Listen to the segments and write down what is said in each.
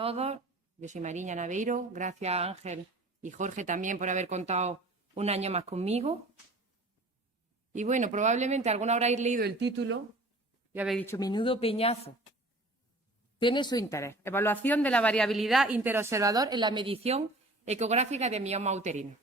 todos. Yo soy Mariña Naveiro. Gracias a Ángel y Jorge también por haber contado un año más conmigo. Y bueno, probablemente alguna habréis leído el título y habéis dicho, menudo peñazo. Tiene su interés. Evaluación de la variabilidad interobservador en la medición ecográfica de mioma uterino.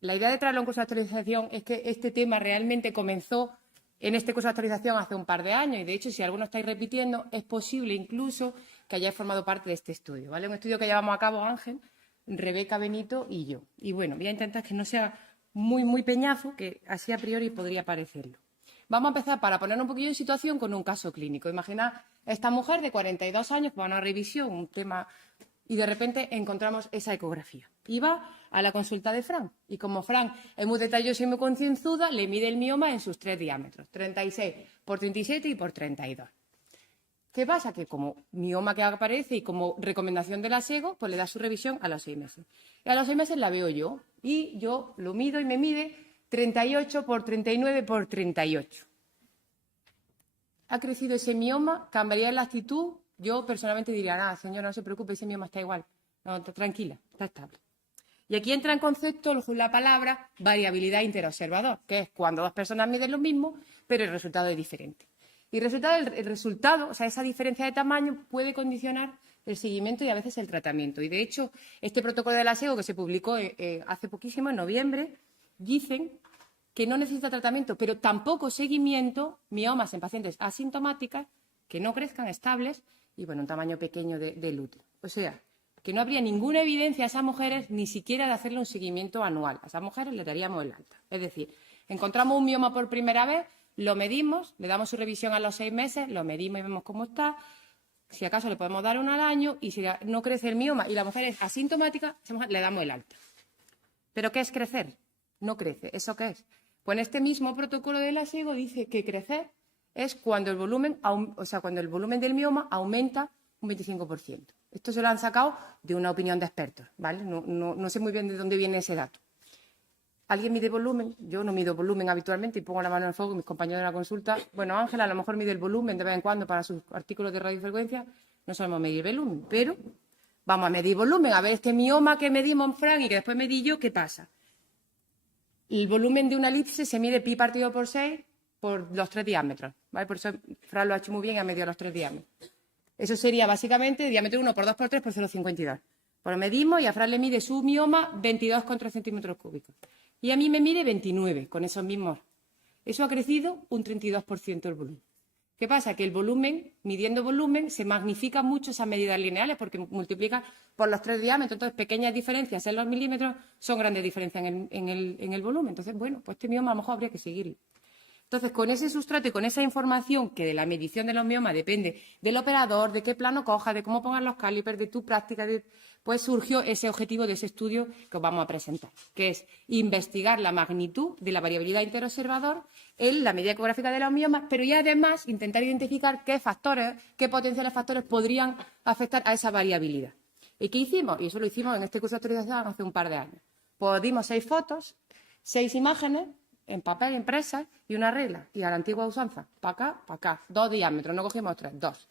La idea de traerlo en curso de actualización es que este tema realmente comenzó en este curso de actualización hace un par de años y, de hecho, si algunos estáis repitiendo, es posible incluso que hayáis formado parte de este estudio, ¿vale? Un estudio que llevamos a cabo Ángel, Rebeca, Benito y yo. Y bueno, voy a intentar que no sea muy peñazo, que así a priori podría parecerlo. Vamos a empezar para poner un poquillo en situación con un caso clínico. Imaginad esta mujer de 42 años que va a una revisión, un tema, y de repente encontramos esa ecografía. Y va a la consulta de Fran. Y como Fran es muy detallosa y muy concienzuda, le mide el mioma en sus 3 diámetros, 36 por 37 y por 32. ¿Qué pasa? Que como mioma que aparece y como recomendación de la SEGO, pues le da su revisión a los 6 meses. Y a los 6 meses la veo yo y yo lo mido y me mide 38 por 39 por 38. Ha crecido ese mioma, cambiaría la actitud. Yo personalmente diría, nada, señor, no se preocupe, ese mioma está igual. No, está tranquila, está estable. Y aquí entra en concepto la palabra variabilidad interobservador, que es cuando dos personas miden lo mismo, pero el resultado es diferente. Y el resultado, o sea, esa diferencia de tamaño puede condicionar el seguimiento y a veces el tratamiento. Y de hecho, este protocolo de la SEGO que se publicó hace poquísimo, en noviembre, dicen que no necesita tratamiento, pero tampoco seguimiento, miomas en pacientes asintomáticas, que no crezcan estables y, bueno, un tamaño pequeño del útero. O sea, que no habría ninguna evidencia a esas mujeres ni siquiera de hacerle un seguimiento anual. A esas mujeres le daríamos el alta. Es decir, encontramos un mioma por primera vez, lo medimos, le damos su revisión a los 6 meses, lo medimos y vemos cómo está. Si acaso le podemos dar una al año y si no crece el mioma y la mujer es asintomática, a esa mujer le damos el alta. ¿Pero qué es crecer? No crece. ¿Eso qué es? Pues en este mismo protocolo de la SEGO dice que crecer es cuando el volumen, cuando el volumen del mioma aumenta un 25%. Esto se lo han sacado de una opinión de expertos, ¿vale? No sé muy bien de dónde viene ese dato. ¿Alguien mide volumen? Yo no mido volumen habitualmente y pongo la mano en el fuego, mis compañeros de la consulta. Bueno, Ángela a lo mejor mide el volumen de vez en cuando para sus artículos de radiofrecuencia. No sabemos medir volumen, pero vamos a medir volumen, a ver este mioma que medimos en Fran y que después medí yo, ¿qué pasa? El volumen de una elipse se mide pi partido por 6 por los 3 diámetros, ¿vale? Por eso Fran lo ha hecho muy bien y ha medido los 3 diámetros. Eso sería básicamente diámetro 1 por 2 por 3 por 0,52. Pues lo medimos y a Fran le mide su mioma 22,3 centímetros cúbicos. Y a mí me mide 29 con esos mismos. Eso ha crecido un 32% el volumen. ¿Qué pasa? Que el volumen, midiendo volumen, se magnifica mucho esas medidas lineales porque multiplica por los 3 diámetros. Entonces, pequeñas diferencias en los milímetros son grandes diferencias en el volumen. Entonces, bueno, pues este mioma a lo mejor habría que seguirlo. Entonces, con ese sustrato y con esa información que de la medición de los miomas depende del operador, de qué plano coja, de cómo pongan los calipers, de tu práctica, pues surgió ese objetivo de ese estudio que os vamos a presentar, que es investigar la magnitud de la variabilidad interobservador en la medida ecográfica de los miomas, pero ya además intentar identificar qué factores, qué potenciales factores podrían afectar a esa variabilidad. ¿Y qué hicimos? Y eso lo hicimos en este curso de actualización hace un par de años. Pues dimos 6 fotos, 6 imágenes, en papel, impresas, y una regla. Y a la antigua usanza, para acá, 2 diámetros, no cogimos 3, 2.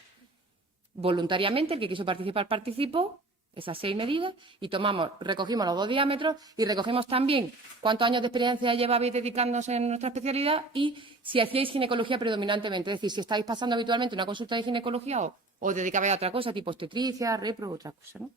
Voluntariamente, el que quiso participar, participó, esas 6 medidas, y recogimos los 2 diámetros y recogimos también cuántos años de experiencia llevabais dedicándose en nuestra especialidad y si hacíais ginecología predominantemente, es decir, si estáis pasando habitualmente una consulta de ginecología o dedicabais a otra cosa, tipo obstetricia, repro, otra cosa, ¿no?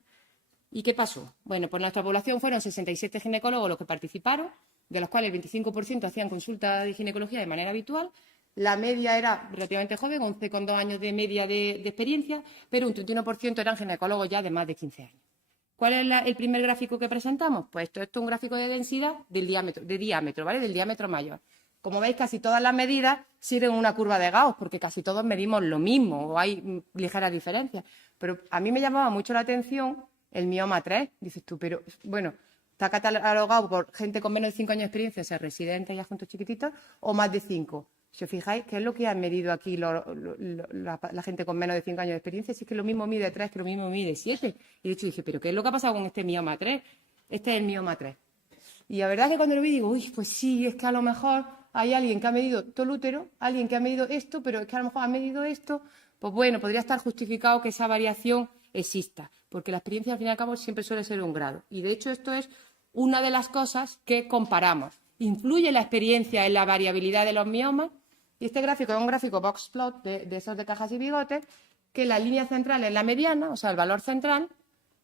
¿Y qué pasó? Bueno, pues nuestra población fueron 67 ginecólogos los que participaron, de los cuales el 25% hacían consulta de ginecología de manera habitual. La media era relativamente joven, 11,2 años de media de experiencia, pero un 31% eran ginecólogos ya de más de 15 años. ¿Cuál es el primer gráfico que presentamos? Pues esto es un gráfico de densidad de diámetro, ¿vale? Del diámetro mayor. Como veis, casi todas las medidas siguen una curva de Gauss, porque casi todos medimos lo mismo, o hay ligeras diferencias. Pero a mí me llamaba mucho la atención el mioma 3, dices tú, pero bueno, está catalogado por gente con menos de 5 años de experiencia, o sea, residentes y adjuntos chiquititos, o más de 5. Si os fijáis, ¿qué es lo que han medido aquí la gente con menos de 5 años de experiencia? Si es que lo mismo mide 3, que lo mismo mide 7. Y de hecho dije, ¿pero qué es lo que ha pasado con este mioma 3? Este es el mioma 3. Y la verdad es que cuando lo vi digo, uy, pues sí, es que a lo mejor hay alguien que ha medido todo el útero, alguien que ha medido esto, pero es que a lo mejor ha medido esto. Pues bueno, podría estar justificado que esa variación exista, porque la experiencia al fin y al cabo siempre suele ser un grado. Y de hecho esto es una de las cosas que comparamos. ¿Influye la experiencia en la variabilidad de los miomas? Y este gráfico es un gráfico box plot de esos de cajas y bigotes, que la línea central es la mediana, o sea, el valor central,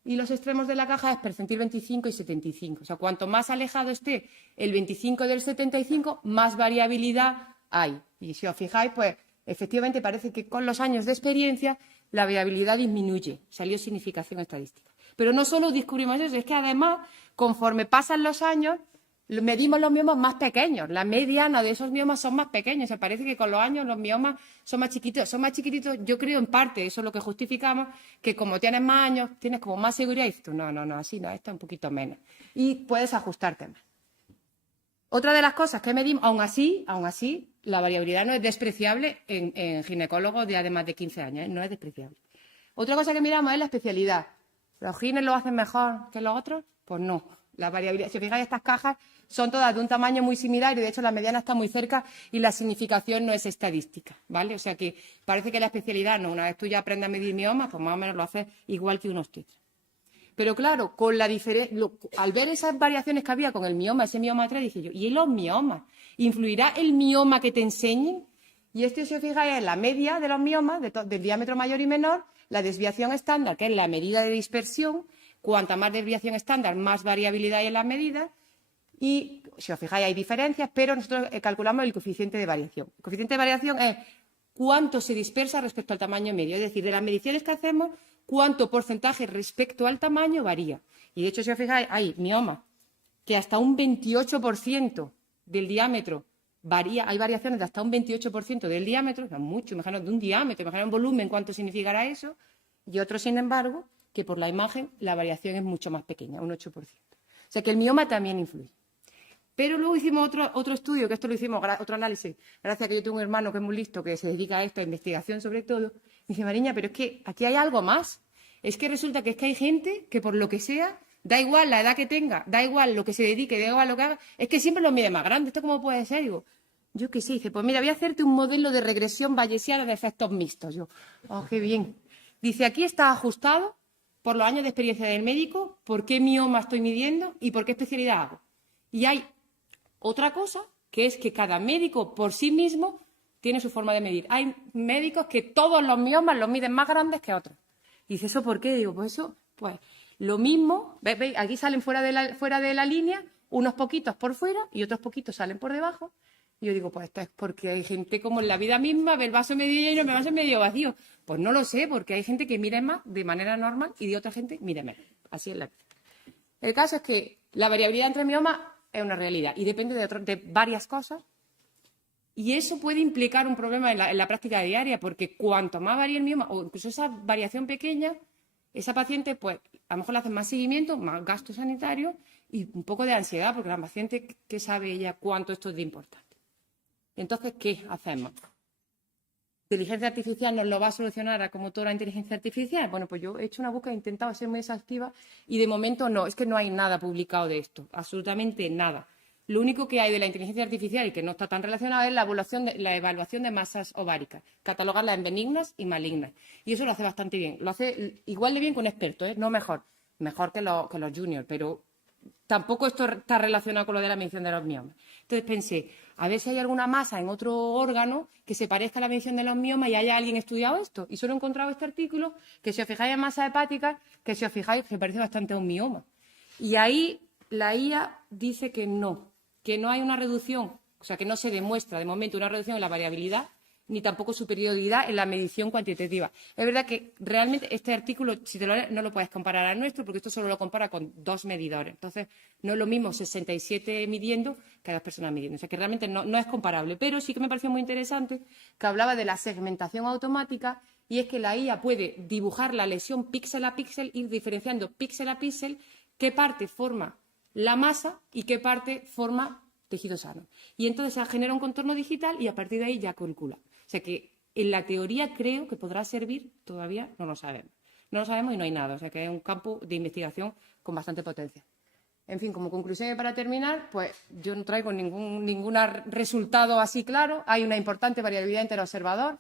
y los extremos de la caja es percentil 25 y 75. O sea, cuanto más alejado esté el 25 del 75, más variabilidad hay. Y si os fijáis, pues efectivamente parece que con los años de experiencia la variabilidad disminuye, salió significación estadística. Pero no solo descubrimos eso, es que además, conforme pasan los años, medimos los miomas más pequeños. La mediana de esos miomas son más pequeños. O sea, parece que con los años los miomas son más chiquitos. Son más chiquititos, yo creo, en parte, eso es lo que justificamos, que como tienes más años, tienes como más seguridad y dices tú, no, así no, esto es un poquito menos. Y puedes ajustarte más. Otra de las cosas que medimos, aún así, la variabilidad no es despreciable en ginecólogos de además de 15 años, ¿eh? No es despreciable. Otra cosa que miramos es la especialidad. ¿Los gines lo hacen mejor que los otros? Pues no. La variabilidad, si os fijáis, estas cajas son todas de un tamaño muy similar y de hecho la mediana está muy cerca y la significación no es estadística, ¿vale? O sea que parece que la especialidad no. Una vez tú ya aprendes a medir miomas, pues más o menos lo haces igual que un obstetra. Pero claro, con la al ver esas variaciones que había con el mioma, ese mioma 3, dije yo, ¿y los miomas? ¿Influirá el mioma que te enseñen? Y esto, si os fijáis, es la media de los miomas, del diámetro mayor y menor, la desviación estándar, que es la medida de dispersión. Cuanta más desviación estándar, más variabilidad hay en las medidas. Y, si os fijáis, hay diferencias, pero nosotros calculamos el coeficiente de variación. El coeficiente de variación es cuánto se dispersa respecto al tamaño medio. Es decir, de las mediciones que hacemos, cuánto porcentaje respecto al tamaño varía. Y, de hecho, si os fijáis, hay miomas que hasta un 28% del diámetro varía. Hay variaciones de hasta un 28% del diámetro, o sea, mucho, imaginaos de un diámetro, imaginaos un volumen, cuánto significará eso. Y otros, sin embargo, que por la imagen la variación es mucho más pequeña, un 8%. O sea que el mioma también influye. Pero luego hicimos otro estudio, que esto lo hicimos, otro análisis, gracias a que yo tengo un hermano que es muy listo, que se dedica a esta investigación sobre todo. Me dice, Mariña, pero es que aquí hay algo más. Es que resulta que hay gente que por lo que sea, da igual la edad que tenga, da igual lo que se dedique, da igual lo que haga, es que siempre lo mide más grande. ¿Esto cómo puede ser? Digo, yo qué sé. Dice, pues mira, voy a hacerte un modelo de regresión bayesiana de efectos mixtos. Yo, oh, qué bien. Dice, aquí está ajustado por los años de experiencia del médico, por qué mioma estoy midiendo y por qué especialidad hago. Y hay otra cosa, que es que cada médico por sí mismo tiene su forma de medir. Hay médicos que todos los miomas los miden más grandes que otros. Y dice, ¿eso por qué? Digo, pues eso, pues lo mismo, ¿veis? Aquí salen fuera de la línea, unos poquitos por fuera y otros poquitos salen por debajo. Y yo digo, pues esto es porque hay gente como en la vida misma, ve el vaso medio lleno, el vaso medio vacío. Pues no lo sé, porque hay gente que mide más de manera normal y de otra gente mide menos. Así es la vida. El caso es que la variabilidad entre miomas es una realidad y depende de varias cosas. Y eso puede implicar un problema en la práctica diaria, porque cuanto más varía el mioma, o incluso esa variación pequeña, esa paciente, pues, a lo mejor le hacen más seguimiento, más gasto sanitario y un poco de ansiedad, porque la paciente, ¿qué sabe ella cuánto esto es de importante? Entonces, ¿qué hacemos? ¿Inteligencia artificial nos lo va a solucionar como toda la inteligencia artificial? Bueno, pues yo he hecho una búsqueda, he intentado ser muy exhaustiva y de momento no, es que no hay nada publicado de esto, absolutamente nada. Lo único que hay de la inteligencia artificial y que no está tan relacionado es la evaluación de masas ováricas, catalogarlas en benignas y malignas. Y eso lo hace bastante bien. Lo hace igual de bien que un experto, ¿eh? No mejor. Mejor que los juniors, pero tampoco esto está relacionado con lo de la medición de los miomas. Entonces pensé, a ver si hay alguna masa en otro órgano que se parezca a la medición de los miomas y haya alguien estudiado esto. Y solo he encontrado este artículo que, si os fijáis en masas hepáticas, que si os fijáis se parece bastante a un mioma. Y ahí la IA dice que no hay una reducción, o sea, que no se demuestra de momento una reducción en la variabilidad ni tampoco superioridad en la medición cuantitativa. Es verdad que realmente este artículo, si te lo lees, no lo puedes comparar al nuestro, porque esto solo lo compara con 2 medidores. Entonces, no es lo mismo 67 midiendo que 2 personas midiendo. O sea, que realmente no es comparable. Pero sí que me pareció muy interesante que hablaba de la segmentación automática, y es que la IA puede dibujar la lesión píxel a píxel, ir diferenciando píxel a píxel qué parte forma la masa y qué parte forma tejido sano. Y entonces se genera un contorno digital y a partir de ahí ya calcula. O sea que en la teoría creo que podrá servir, todavía no lo sabemos. No lo sabemos y no hay nada. O sea que es un campo de investigación con bastante potencia. En fin, como conclusión y para terminar, pues yo no traigo ningún resultado así claro. Hay una importante variabilidad entre el observador.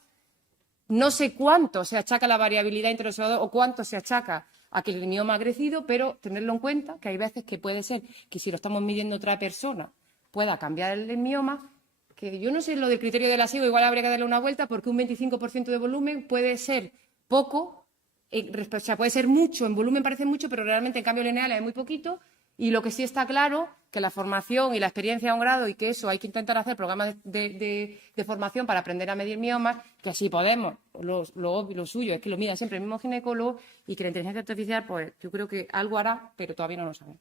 No sé cuánto se achaca la variabilidad interobservador o cuánto se achaca a que el mioma ha crecido, pero tenerlo en cuenta que hay veces que puede ser que si lo estamos midiendo otra persona pueda cambiar el mioma, que yo no sé lo del criterio del asiego, igual habría que darle una vuelta porque un 25% de volumen puede ser poco, o sea, puede ser mucho, en volumen parece mucho, pero realmente en cambio lineal es muy poquito. Y lo que sí está claro, que la formación y la experiencia a un grado y que eso hay que intentar hacer programas de formación para aprender a medir miomas, que así podemos. Lo suyo es que lo mida siempre el mismo ginecólogo y que la inteligencia artificial, pues yo creo que algo hará, pero todavía no lo sabemos.